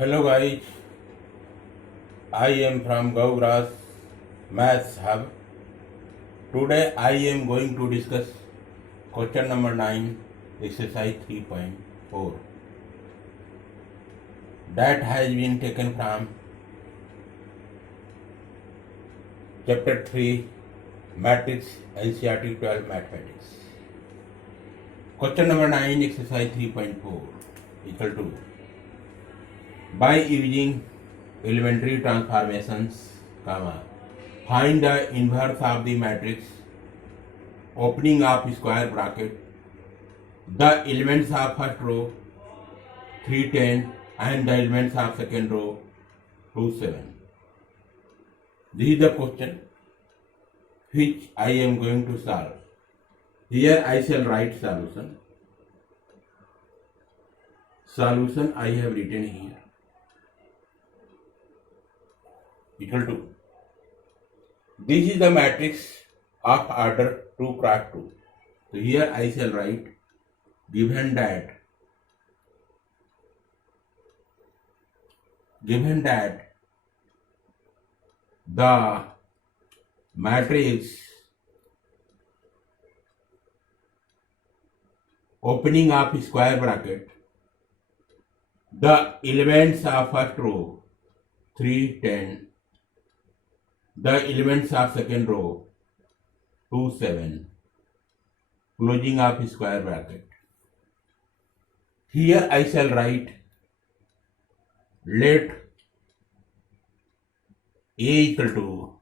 Hello guys, I am from Gaugrass Maths Hub. Today I am going to discuss question number 9, exercise 3.4 that has been taken from chapter 3 Matrix NCERT 12 Mathematics. Question number 9, exercise 3.4 equal to by using elementary transformations, find the inverse of the matrix, opening of square bracket, the elements of first row 310 and the elements of second row 27. This is the question which I am going to solve. Here I shall write solution. Solution I have written here equal to, this is the matrix of order 2 cross 2. So here I shall write, given that the matrix opening of square bracket, the elements of first row 310, the elements of second row 27, closing of square bracket. Here I shall write, let A equal to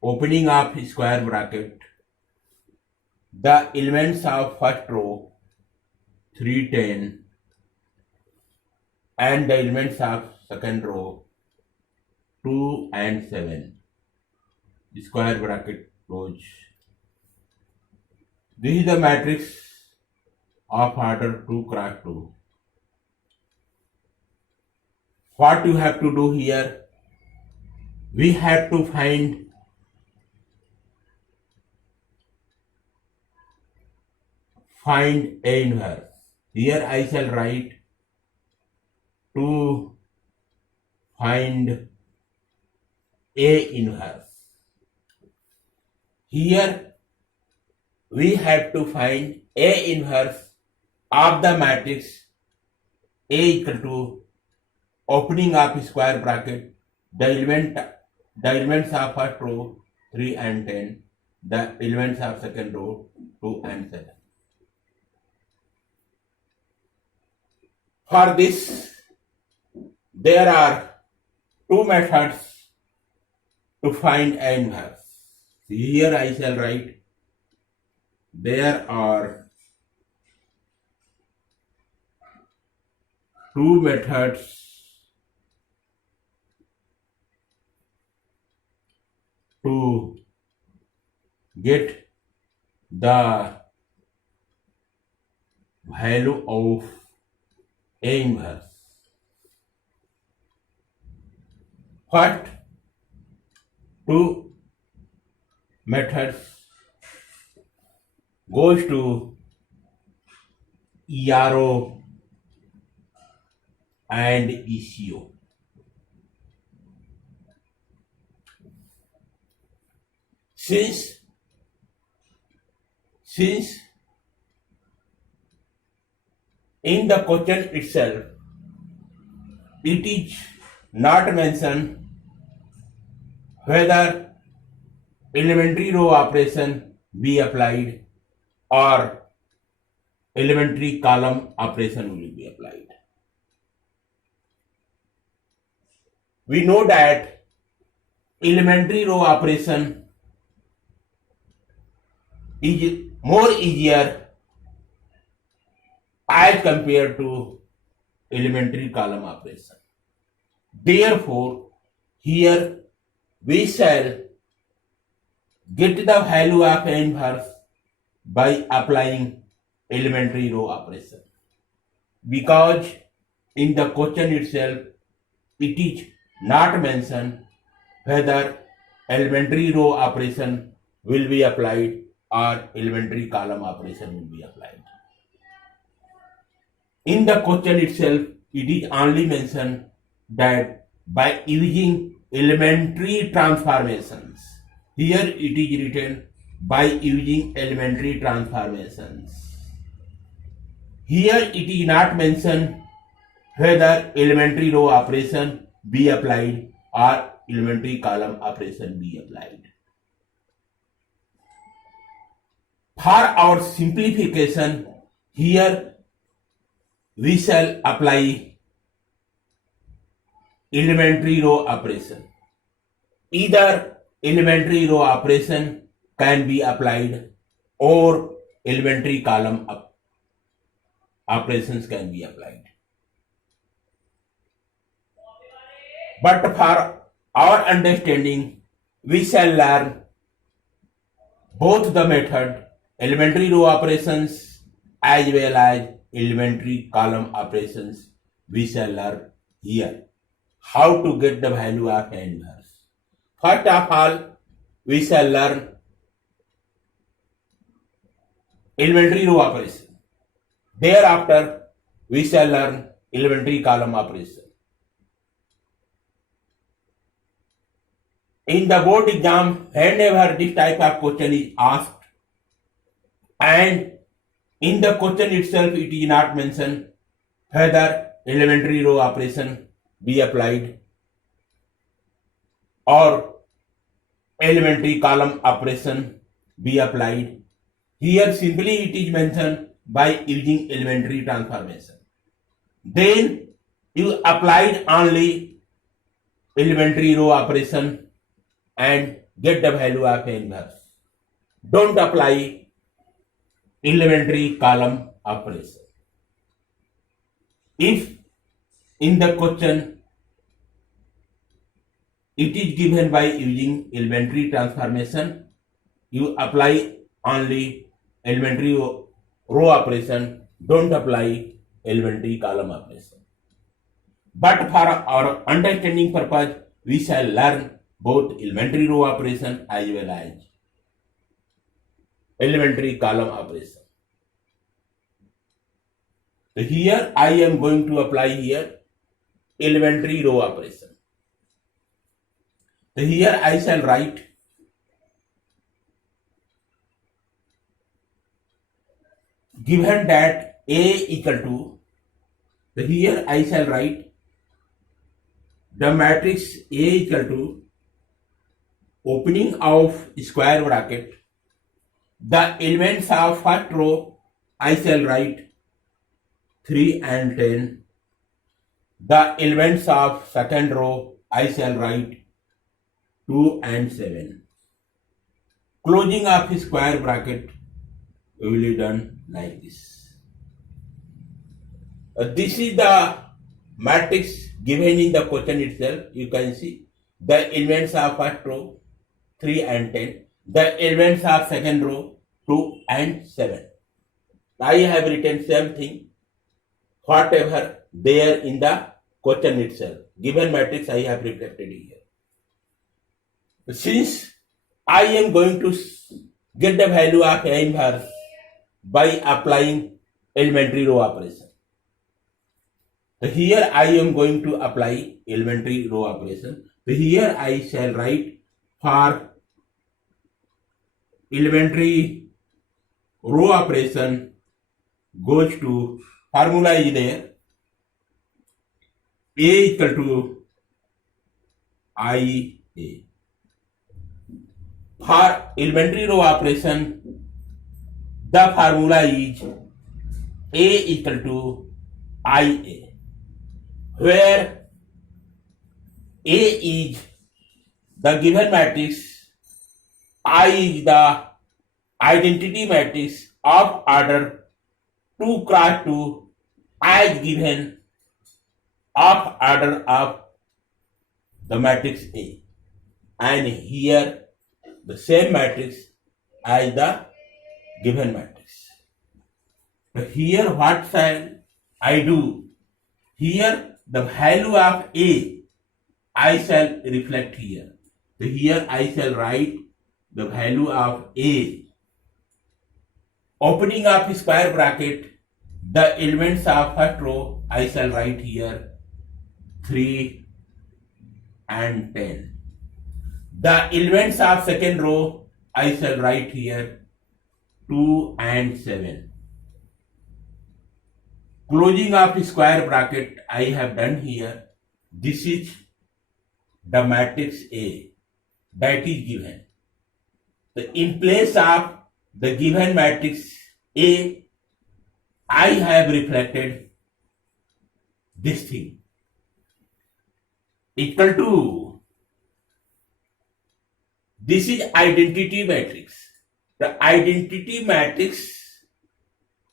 opening of square bracket, the elements of first row 310 and the elements of second row 2 and 7, square bracket close. This is the matrix of order 2 cross 2. What you have to do here, we have to find A inverse. Here I shall write to find A inverse. Here we have to find A inverse of the matrix A equal to opening of square bracket, the elements of first row 3 and 10, the elements of second row 2 and 7. For this, there are two methods to find A inverse. Here I shall write, there are two methods to get the value of A inverse. First two methods goes to ERO and ECO. Since in the question itself it is not mentioned whether elementary row operation be applied or elementary column operation will be applied. We know that elementary row operation is more easier as compared to elementary column operation. Therefore, here we shall get the value of A inverse by applying elementary row operation, because in the question itself it is not mentioned whether elementary row operation will be applied or elementary column operation will be applied. In the question itself it is only mentioned that by using elementary transformations. Here it is written by using elementary transformations. Here it is not mentioned whether elementary row operation be applied or elementary column operation be applied. For our simplification, here we shall apply elementary row operation. Either elementary row operation can be applied or elementary column operations can be applied. But for our understanding, we shall learn both the method, elementary row operations as well as elementary column operations. We shall learn here how to get the value of A inverse. First of all, we shall learn elementary row operation. Thereafter, we shall learn elementary column operation. In the board exam, whenever this type of question is asked, and in the question itself it is not mentioned whether elementary row operation be applied or elementary column operation be applied. Here simply it is mentioned by using elementary transformation. Then you applied only elementary row operation and get the value of A inverse. Don't apply elementary column operation. If in the question it is given by using elementary transformation, you apply only elementary row operation, don't apply elementary column operation. But for our understanding purpose, we shall learn both elementary row operation as well as elementary column operation. So here I am going to apply here elementary row operation. So here I shall write given that A equal to, so here I shall write the matrix A equal to opening of square bracket, the elements of first row I shall write 3 and 10, the elements of second row I shall write 2 and 7. Closing of square bracket we will be done like this. This is the matrix given in the question itself. You can see the elements of first row 3 and 10, the elements of second row 2 and 7. I have written same thing whatever there in the question itself. Given matrix I have reflected here. Since I am going to get the value of A inverse by applying elementary row operation. So here I am going to apply elementary row operation. So here I shall write for elementary row operation goes to, formula is there, A equal to IA. For elementary row operation, the formula is A equal to IA, where A is the given matrix, I is the identity matrix of order 2 cross 2 as given of order of the matrix A, and here the same matrix as the given matrix. So here what shall I do? Here the value of A I shall reflect here. So here I shall write the value of A, opening of square bracket, The elements of first row I shall write here 3 and 10. The elements of second row I shall write here 2 and 7. Closing of square bracket I have done here. This is the matrix A that is given. So in place of the given matrix A, I have reflected this thing equal to, this is identity matrix. The identity matrix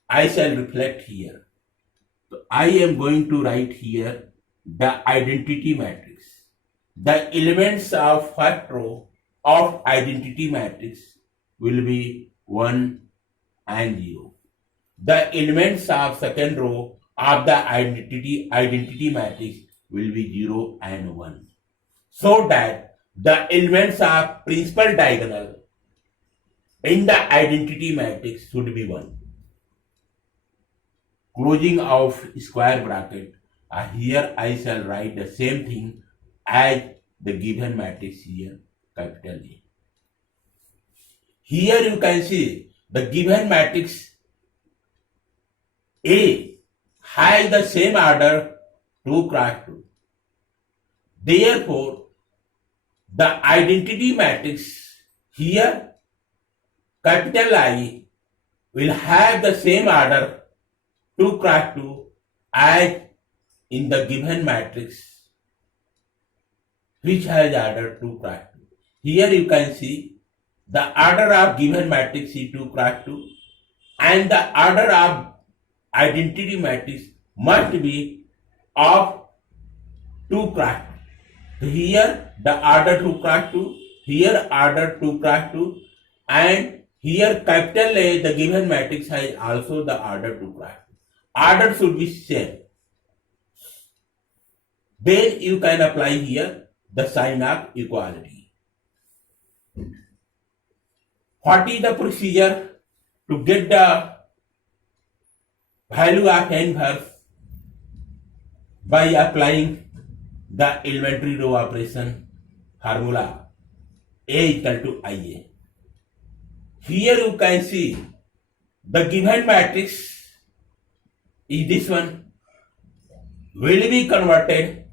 I shall reflect here. So I am going to write here the identity matrix. The elements of first row of identity matrix will be 1 and 0. The elements of second row of the identity matrix will be 0 and 1. So that the elements of principal diagonal in the identity matrix should be 1. Closing of square bracket. Here I shall write the same thing as the given matrix here, capital A. Here you can see the given matrix A has the same order 2 cross 2. Therefore, the identity matrix here, capital I, will have the same order 2 cross 2 as in the given matrix, which has order 2 cross 2. Here you can see the order of given matrix is 2 cross 2 and the order of identity matrix must be of 2 cross 2. Here the order 2 cross 2, here order 2 cross 2, and here capital A, the given matrix has also the order 2 cross 2. Order should be same. Then you can apply here the sign of equality. What is the procedure to get the value of inverse? By applying the elementary row operation formula A equal to IA. Here you can see the given matrix is this one, will be converted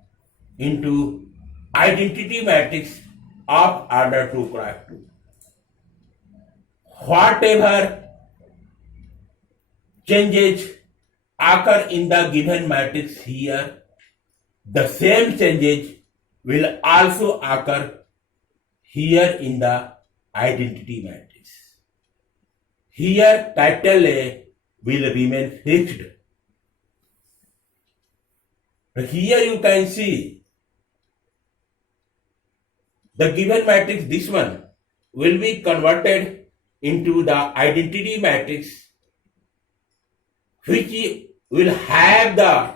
into identity matrix of order 2 cross 2. Whatever changes occur in the given matrix here, the same changes will also occur here in the identity matrix. Here capital A will remain fixed. Here you can see the given matrix, this one, will be converted into the identity matrix, which will have the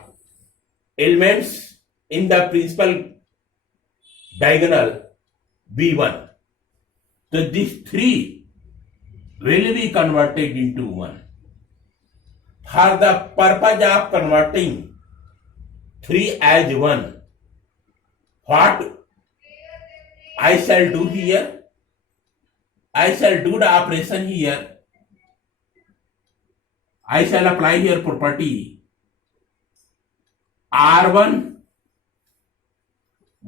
elements in the principal diagonal B1. So these 3 will be converted into 1. For the purpose of converting 3 as 1, what I shall do here? I shall do the operation here. I shall apply here property R1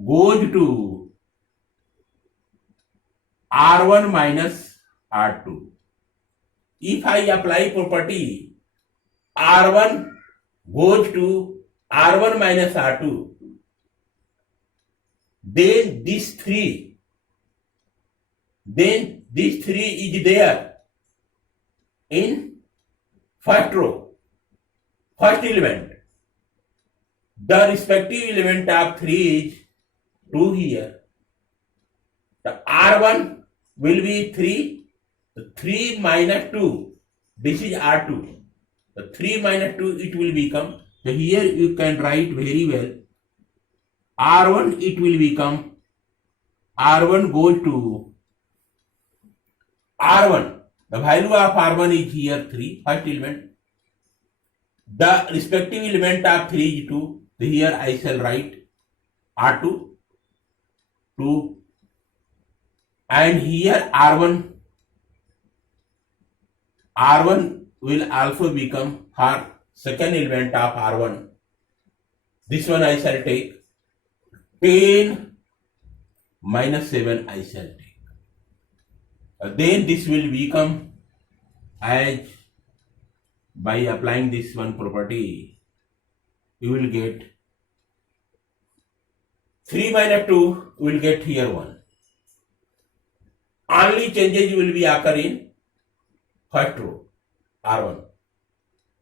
goes to R1 minus R2. If I apply property R1 goes to R1 minus R2, then this 3 is there in first row, first element. The respective element of 3 is 2 here. The R1 will be 3. The 3 minus 2, this is R2. The 3 minus 2 it will become. So here you can write very well. R1 it will become, R1 goes to R1. The value of R1 is here 3, first element. The respective element of 3 is 2. Here I shall write R2, 2, and here R1 will also become for second element of R1. This one I shall take 10 minus 7 I shall take. Then this will become, as by applying this one property, you will get 3 minus 2 will get here 1. Only changes will be occur in first row, R1.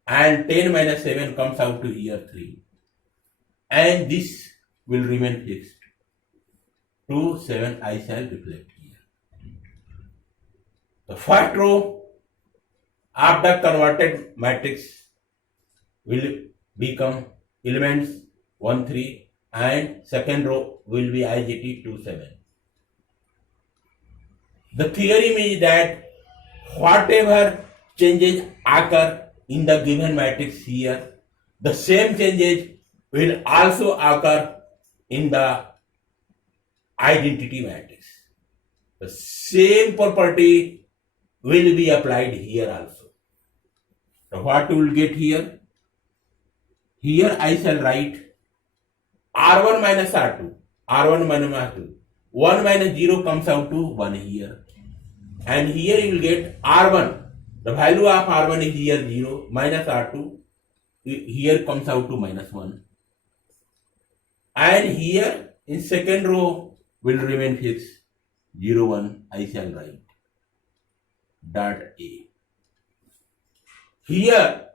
And 10 minus 7 comes out to here 3. And this will remain fixed. 2, 7 I shall reflect here. The first row of the converted matrix will become elements 1, 3, and second row will be IGT 2, 7. The theorem is that whatever changes occur in the given matrix here, the same changes will also occur in the identity matrix. The same property will be applied here also. So what we will get here? Here I shall write R1 minus R2. R1 minus R2. 1 minus 0 comes out to 1 here. And here you will get R1. The value of R1 is here 0 minus R2. Here comes out to minus 1. And here in second row will remain fixed. 0, 1 I shall write. Dot A. Here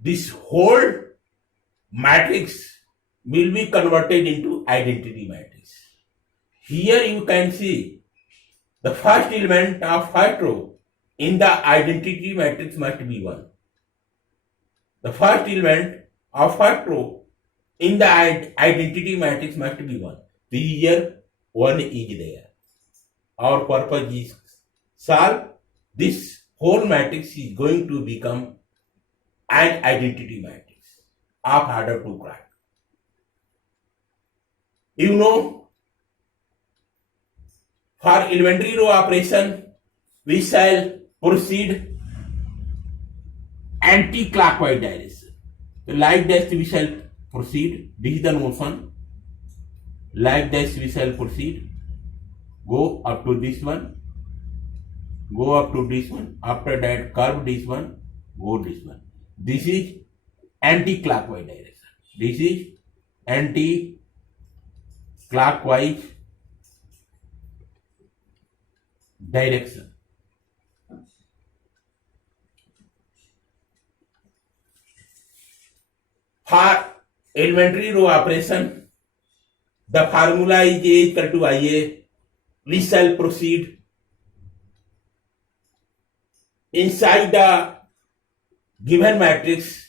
this whole matrix will be converted into identity matrix. Here you can see the first element of first row in the identity matrix must be 1. The first element of first row in the identity matrix must be 1. Here 1 is there. Our purpose is solve this whole matrix is going to become an identity matrix of order 2 crack. You know, for elementary row operation, we shall proceed anti-clockwise direction. So like this we shall proceed. This is the notion. Like this we shall proceed. Go up to this one. Go up to this one. After that curve this one. Go this one. This is anti-clockwise direction. This is anti-clockwise direction. For elementary row operation, the formula is A equal to IA. We shall proceed. Inside the given matrix,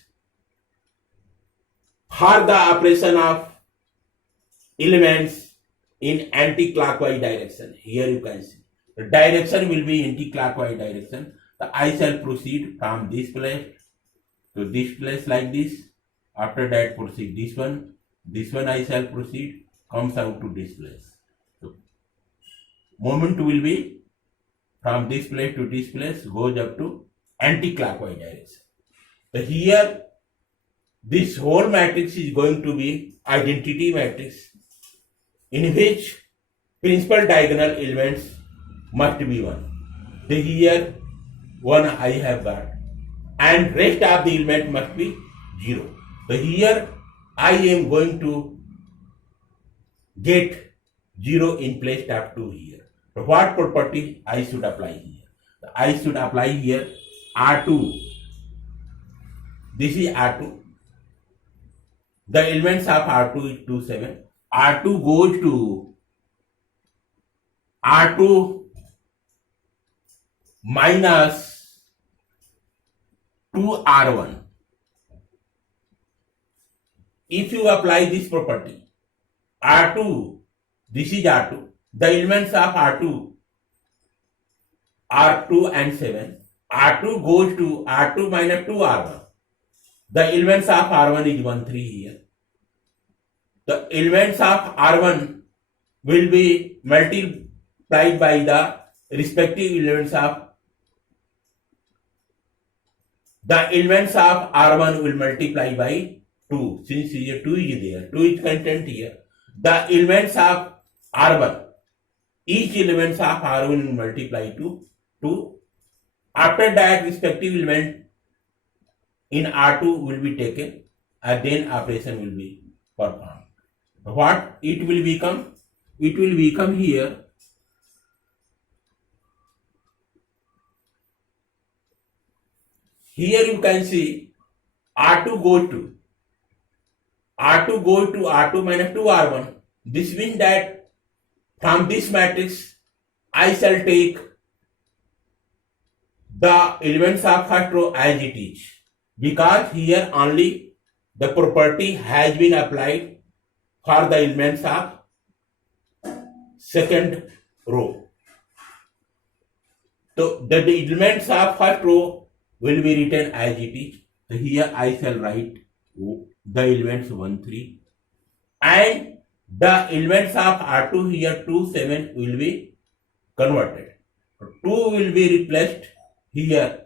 for the operation of elements in anti-clockwise direction, here you can see the direction will be anti-clockwise direction. So I shall proceed from this place to this place like this. After that proceed this one I shall proceed, comes out to this place. So moment will be from this place to this place, goes up to anti-clockwise direction. So here this whole matrix is going to be identity matrix in which principal diagonal elements must be 1. So here 1 I have got and rest of the element must be 0. So here I am going to get 0 in place of 2 here. So what property I should apply here? I should apply here R2. This is R2. The elements of R2 is 2, 7. R2 goes to R2 minus 2R1. If you apply this property, R2, this is R2, the elements of R2 are 2 and 7. R2 goes to R2 minus 2 R1. The elements of R1 is 1, 3 here. The elements of R1 will be multiplied by the respective elements of R1 will multiply by 2. Since here 2 is there, 2 is content here. The elements of R1, each elements of R1 will multiply to 2. After that, respective element in R2 will be taken and then operation will be performed. What it will become? It will become here you can see R2 goes to R2 minus 2 R1. This means that from this matrix I shall take the elements of first row as it is, because here only the property has been applied for the elements of second row. So the elements of first row will be written as it is. So here I shall write the elements 1, 3, and the elements of R2 here 2, 7 will be converted. 2 will be replaced here.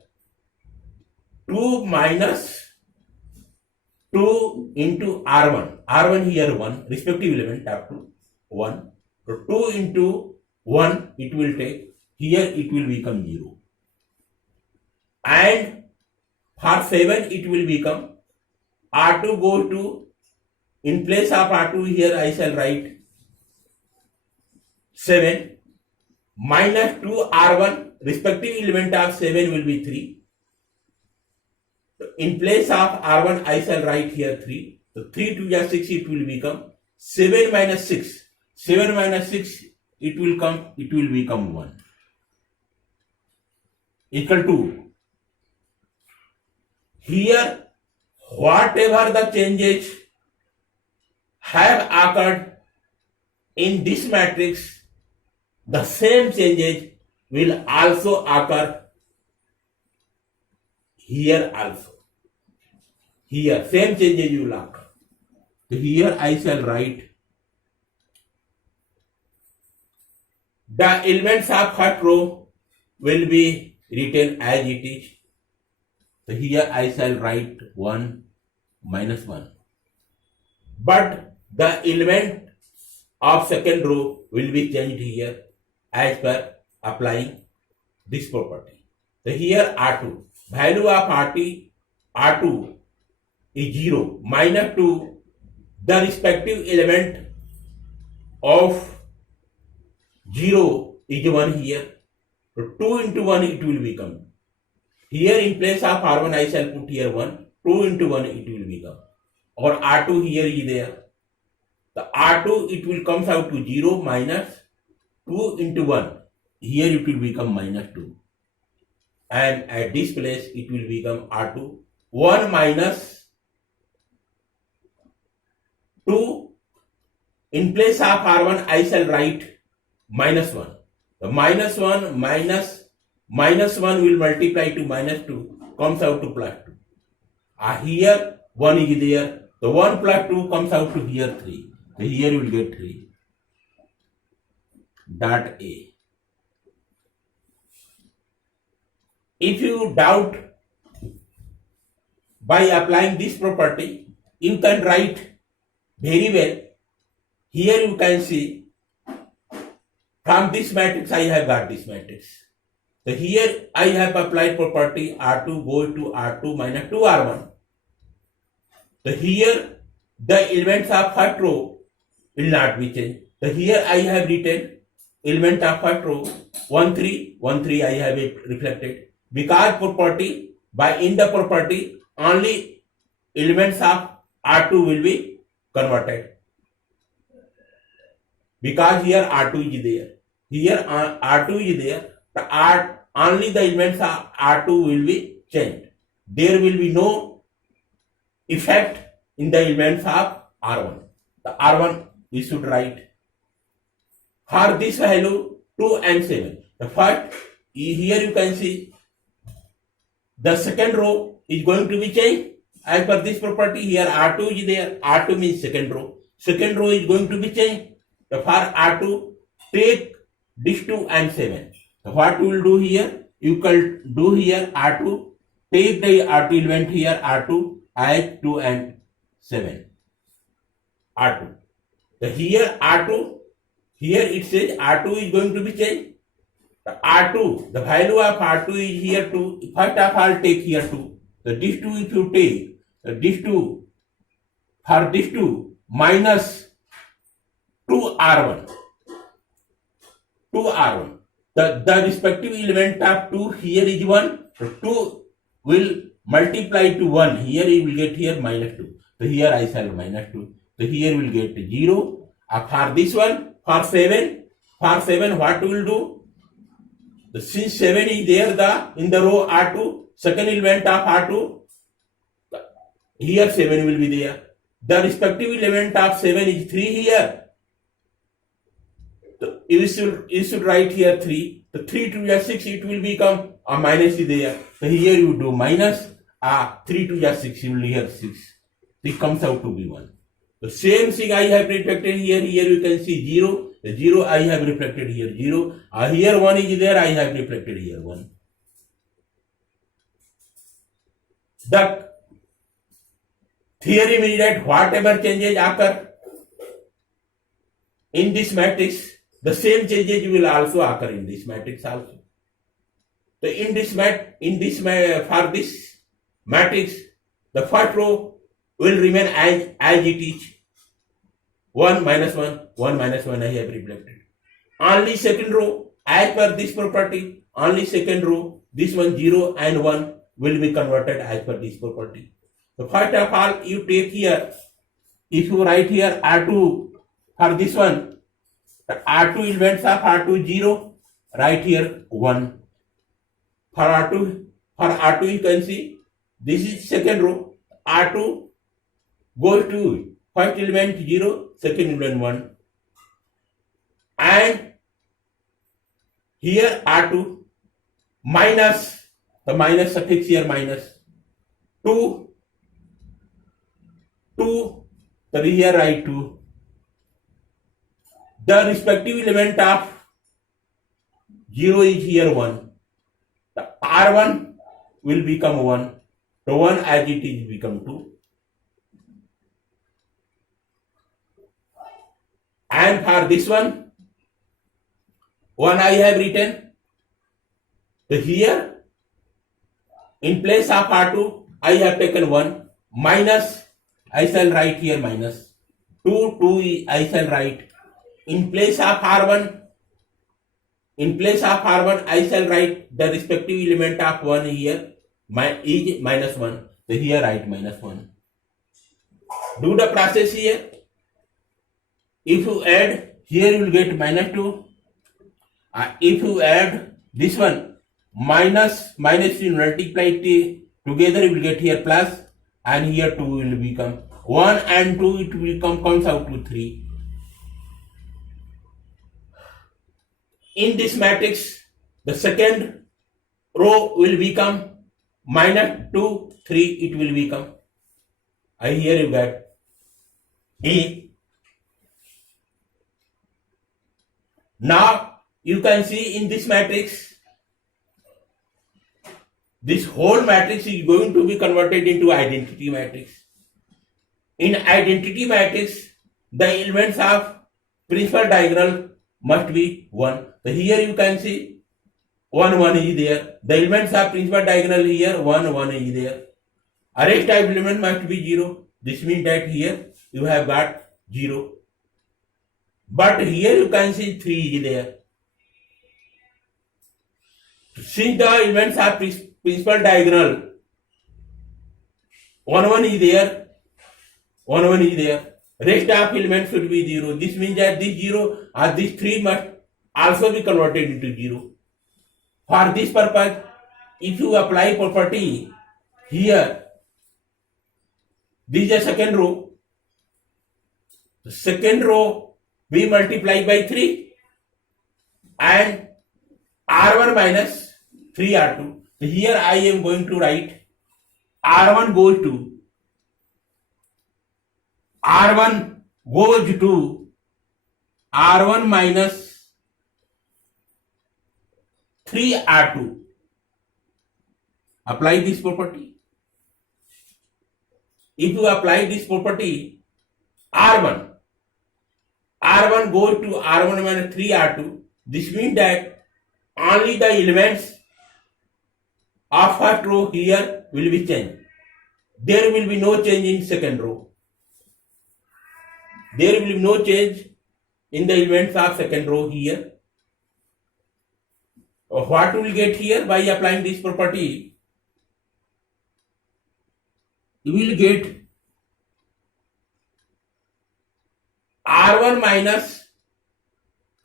2 minus 2 into R1. R1 here 1, respective element up to 1. So 2 into 1 it will take. Here it will become 0. And for 7 it will become R2 goes to, in place of R2 here I shall write 7 minus 2 R1, respective element of 7 will be 3. So in place of R1 I shall write here 3. So 3 to the 6 it will become 7 minus 6. 7 minus 6 it will become 1. Equal to, here whatever the changes have occurred in this matrix, the same changes will also occur here also. Here same changes will occur. So here I shall write the elements of first row will be written as it is. So here I shall write 1 minus 1. But the element of second row will be changed here as per applying this property. So here R2, value of R2 is 0, minus 2, the respective element of 0 is 1 here. So 2 into 1 it will become. Here in place of R1 I shall put here 1. 2 into 1 it will become. Or R2 here is there. The R2 it will comes out to 0 minus 2 into 1. Here it will become minus 2. And at this place it will become R2. 1 minus 2. In place of R1 I shall write minus 1. The minus 1 minus 1 will multiply to minus 2, comes out to plus 2. Here 1 is there. The 1 plus 2 comes out to here 3. So here you will get 3. Dot A. If you doubt by applying this property, you can write very well. Here you can see from this matrix I have got this matrix. So here I have applied property R2 goes to R2 minus 2 R1. So here the elements of first row will not be changed. So here I have written element of first row 1 3 1 3 I have it reflected, because property by in the property only elements of R2 will be converted, because here R2 is there. Here R2 is there. Only the elements of R2 will be changed. There will be no effect in the elements of R1. The R1 we should write. For this value 2 and 7. The first, here you can see The second row is going to be changed as per this property. Here R2 is there. R2 means second row. Second row is going to be changed. So for R2, take this 2 and 7. So what we will do here? You can do here R2. Take the R2 element here R2 as 2 and 7. R2. So here R2, here it says R2 is going to be changed. The R2, the value of R2 is here 2. First of all, take here 2. So this 2 if you take, so this 2, for this 2 minus 2R1. 2R1. The respective element of 2 here is 1. So 2 will multiply to 1. Here you will get here minus 2. So here I shall minus 2. So here we will get 0. For this one, for 7, what we will do? Since 7 is there in the row R2, second element of R2, here 7 will be there. The respective element of 7 is 3 here. So you should write here 3. So 3 to the 6, it will become a minus is there. So here you do minus 3 to the 6, you will here 6. It comes out to be 1. The same thing I have reflected here. Here you can see 0. The 0 I have reflected here 0. Here 1 is there. I have reflected here 1. The theorem is that whatever changes occur in this matrix, the same changes will also occur in this matrix also. So for this matrix, the first row will remain as it is. 1 minus 1, 1 minus 1 I have reflected. Only second row, as per this property, only second row, this one 0 and 1 will be converted as per this property. So first of all, you take here, if you write here R2 for this one, the R2 elements of R2 0, write here 1. For R2 you can see, this is second row, R2 goes to first element 0, second element 1. And here R2 minus, the minus suffix here minus 2, so here write 2. The respective element of 0 is here 1. The R1 will become 1. So 1 as it is become 2. And for this one, 1 I have written. So here, in place of R2, I have taken 1. Minus, I shall write here minus. 2 I shall write. In place of R1, I shall write the respective element of 1 here, is minus 1. So here write minus 1. Do the process here. If you add, here you will get minus 2. If you add this one, minus you multiply together, you will get here plus, and here 2 will become 1 and 2, it will comes out to 3. In this matrix, the second row will become minus 2, 3, it will become. Here you get A. Now you can see in this matrix, this whole matrix is going to be converted into identity matrix. In identity matrix, the elements of principal diagonal must be 1. So here you can see 1, 1 is there. The elements of principal diagonal here 1, 1 is there. Rest of element must be 0. This means that here you have got 0. But here you can see 3 is there. Since the elements are principal diagonal, 1, 1 is there, 1, 1 is there. Rest of elements should be 0. This means that this 0 or this 3 must also be converted into 0. For this purpose, if you apply property here, this is the second row. The second row we multiply by 3 and R1 minus 3R2. So here I am going to write R1 goes to R1 minus 3R2. Apply this property. If you apply this property, R1 goes to R1 minus 3R2. This means that only the elements of first row here will be changed. There will be no change in second row. There will be no change in the elements of second row here. What we will get here by applying this property? You will get R1 minus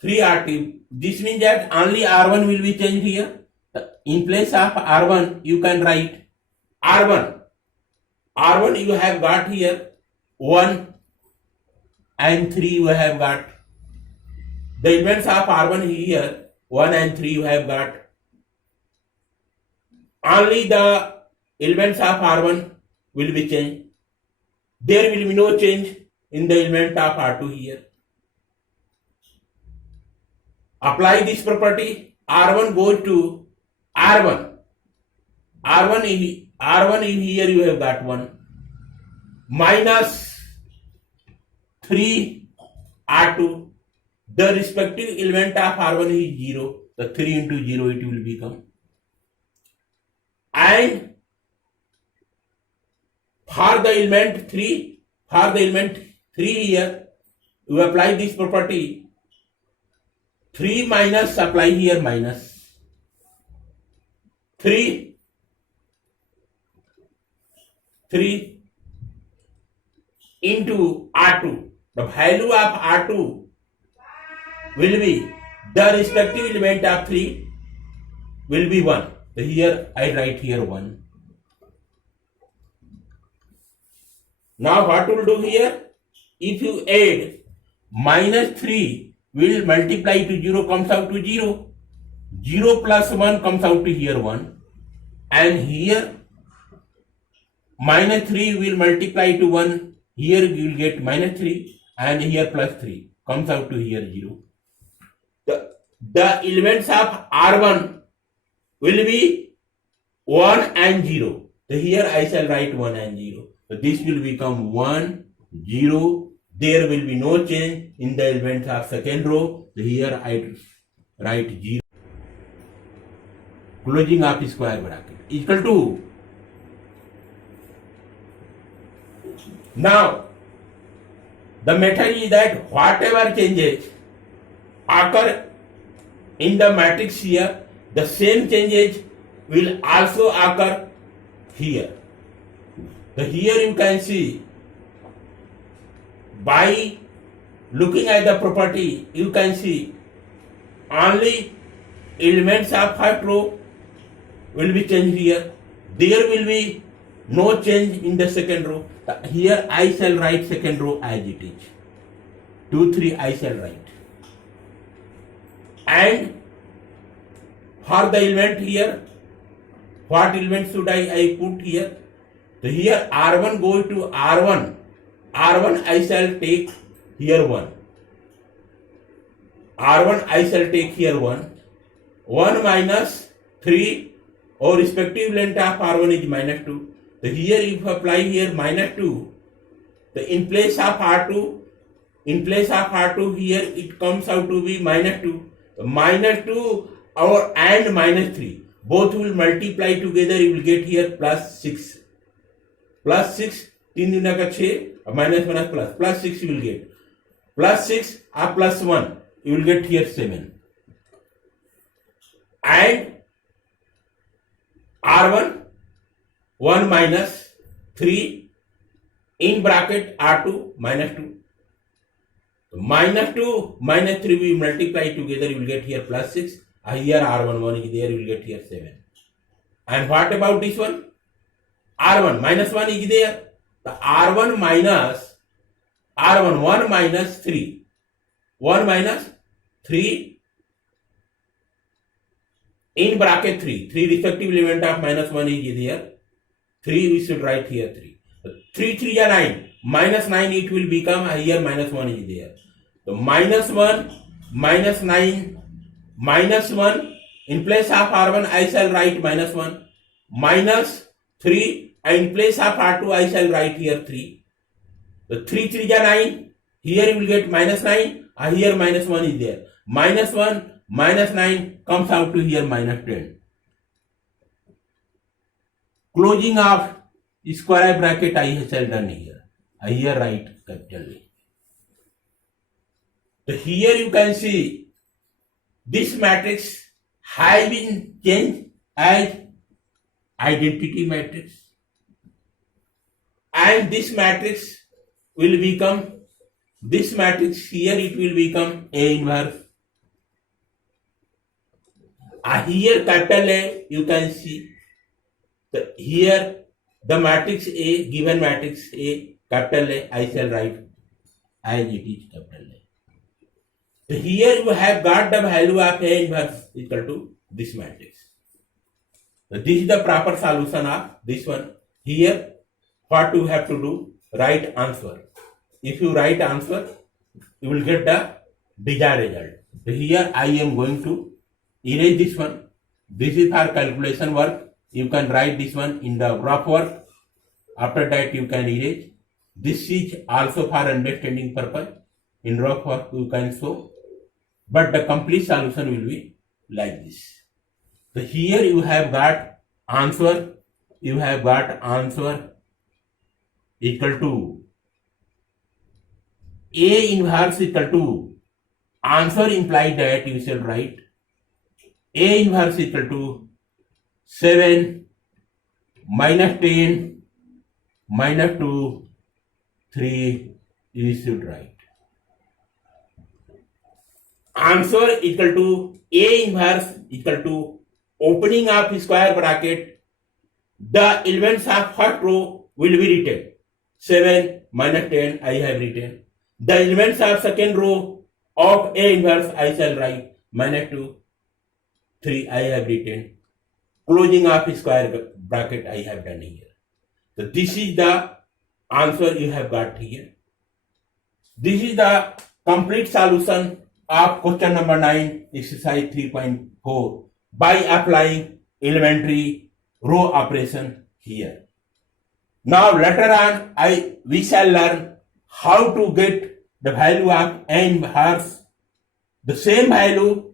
3R2. This means that only R1 will be changed here. In place of R1, you can write R1 you have got here 1 and 3 you have got. The elements of R1 here 1 and 3 you have got. Only the elements of R1 will be changed. There will be no change in the element of R2 here. Apply this property. R1 goes to R1 in here you have got 1 minus 3 R2. The respective element of R1 is 0. The 3 into 0 it will become. And for the element 3 here, you apply this property. 3 minus, apply here minus. 3 into R2. The value of R2 will be the respective element of 3 will be 1. So here I write here 1. Now what will do here? If you add minus 3 will multiply to 0 comes out to 0. 0 plus 1 comes out to here 1. And here minus 3 will multiply to 1. Here you will get minus 3 and here plus 3 comes out to here 0. The elements of R1 will be 1 and 0. So here I shall write 1 and 0. So this will become 1, 0. There will be no change in the elements of second row. So here I write 0. Closing of square bracket equal to. Now the method is that whatever changes occur in the matrix here, the same changes will also occur here. So here you can see, by looking at the property, you can see only elements of first row will be changed here. There will be no change in the second row. Here I shall write second row as it is. 2, 3 I shall write. And for the element here, what element should I put here? So here R1 goes to R1. R1 I shall take here 1. R1 I shall take here 1. 1 minus 3 or respective length of R1 is minus 2. So here if apply here minus 2, so in place of R2 here it comes out to be minus 2. So minus 2 or and minus 3 both will multiply together, you will get here plus 6. Plus 6, 3 दूना का 6, minus plus 6 you will get. Plus 6 or plus 1, you will get here 7. And R1, 1 minus 3 in bracket R2 minus 2. Minus 2 minus 3 we multiply together, you will get here plus 6. Here R1 1 is there, you will get here 7. And what about this one? R1 minus 1 is there. The R1 minus 1 minus 3. 1 minus 3 in bracket 3 respective element of minus 1 is here. 3 we should write here 3. 3 3 are 9. Minus 9 it will become here minus 1 is there. So minus 1 minus 9 minus 1 in place of R1 I shall write minus 1 minus 3 and in place of R2 I shall write here 3. So 3 3 are 9. Here you will get minus 9. Here minus 1 is there. Minus 1 minus 9 comes out to here minus 10. Closing of square bracket I shall done here. I here write capital A. So here you can see this matrix has been changed as identity matrix, and this matrix will become, this matrix here it will become A inverse. Here capital A you can see. So here the matrix A, given matrix A, capital A, I shall write as it is capital A. So here you have got the value of A inverse equal to this matrix. So this is the proper solution of this one. Here what you have to do, write answer. If you write answer, you will get the desired result. So here I am going to erase this one. This is for calculation work. You can write this one in the rough work. After that you can erase. This is also for understanding purpose. In rough work you can show, but the complete solution will be like this. So here you have got answer. You have got answer equal to A inverse equal to, answer implied that you shall write A inverse equal to 7 minus 10 minus 2 3 you should write. Answer equal to A inverse equal to opening of square bracket, the elements of first row will be written 7 minus 10 I have written. The elements of second row of A inverse I shall write minus 2 3 I have written. Closing of square bracket I have done here. So this is the answer you have got here. This is the complete solution of question number 9, exercise 3.4 by applying elementary row operation here. Now later on we shall learn how to get the value of A inverse, the same value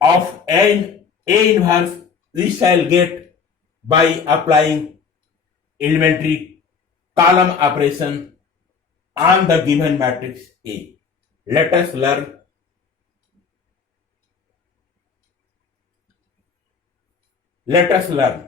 of A inverse we shall get by applying elementary column operation on the given matrix A. Let us learn. Let us learn.